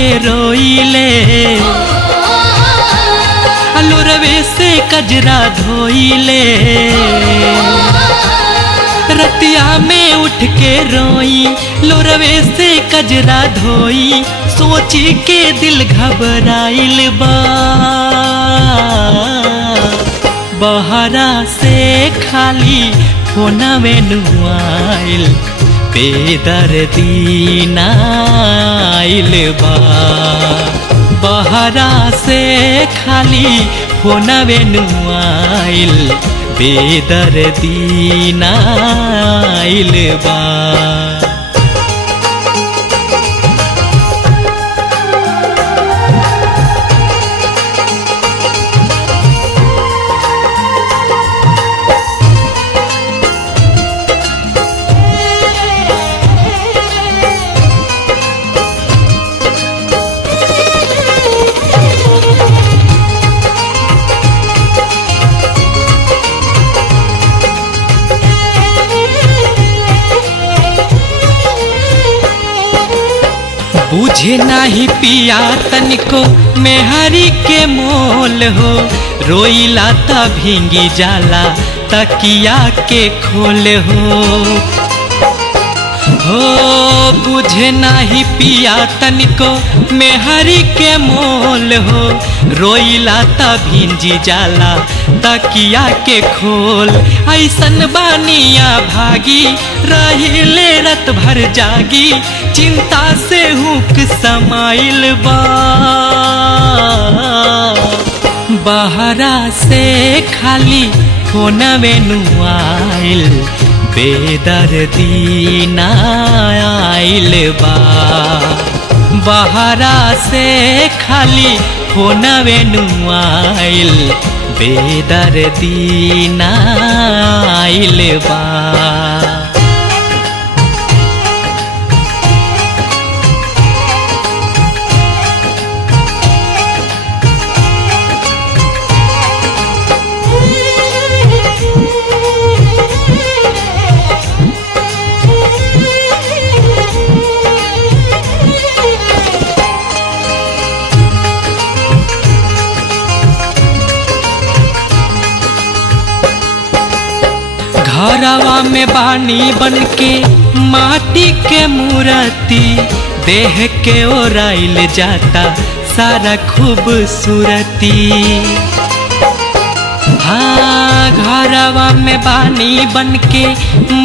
के रोइले, लोरवे से कजरा धोइले। रतिया में उठ के रोई, लोरवे से कजरा धोई, सोची के दिल घबराइल बा। बहरा से खाली फोनवे नुआइल, बेदर्दी नाइल बा। बहरा से खाली फोनवे नुआइल, बेदर्दी नाइल बा। बुझे नाही पिया तनिको मेहरी के मोल हो, रोइला त भींगी जाला तकिया के खोल हो। बुझे नाही पिया तनिको मेहरी के मोल हो, रोइला त भींजी जाला तकिया के खोल। ऐसन बानिया भागी रहिले रत भर जागी, चिंता से हुक समाइल बा। बहरा से खाली फोनवे नुआइल, बेदर्दी नाइल बा। बहरा से खाली फोनवे नुआइल, बेदर्दी नाइल बा। घरवा में बानी बनके माटी के मूर्ति, देह के ओराइल जाता सारा खूबसूरती। हाँ, घरवा में बानी बनके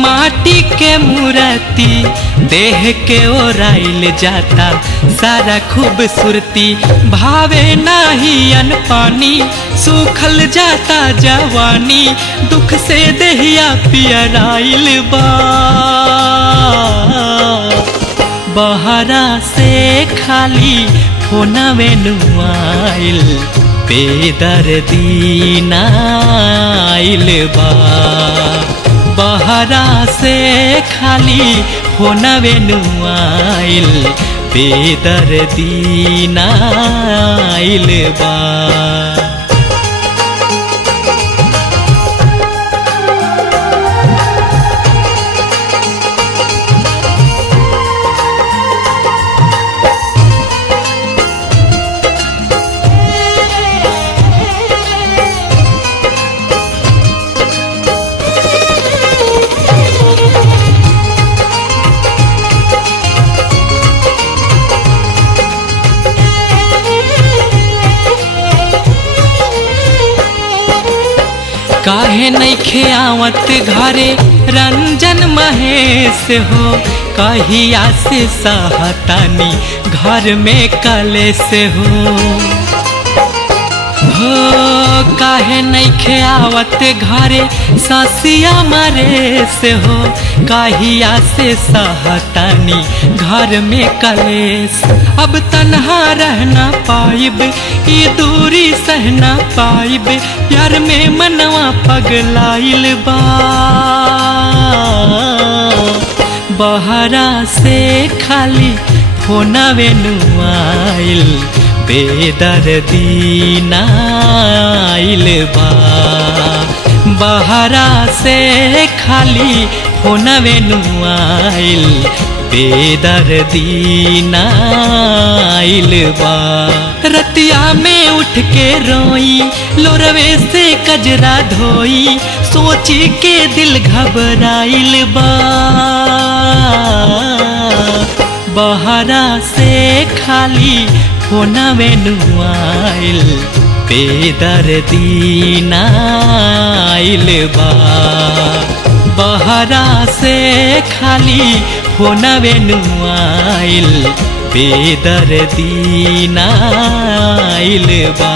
माटी के मूर्ति, देह के ओराइल जाता सारा खूबसूरती। भावे नाही अन पानी, सूखल जाता जवानी, दुख से देहिया पियराइल बा। बहरा से खाली फोनवे नुआइल, बेदर्दी नाइल बा। बहरा से खाली फोनवे नुआइल, बेदर्दी नाइल बा। काहे नइखे आवत घरे रंजन महेश हो, कहिया से सहतानी घर में कलेश हो। काहे नइखे आवत घरे ससिया मरेश हो, कहिया से सहतानी घर में कलेश। अब तन्हा रहना पाइब, ये दूरी सहना पाइब, प्यार में मनवा पगलाइल बा। बहरा से खाली फोनवे नुआइल, बेदर्दी नाइल बा। बहरा से खाली फोनवे नुआइल, बेदर्दी नाइल बा। रतिया में उठ के रोई लोरवे से कजरा धोई सोची के दिल घबराइल बा। बहरा से खाली फोनवे नुआइल बेदर्दी नाइल बा। बहरा से खाली फोनवे नुआइल बेदर्दी नाइल बा।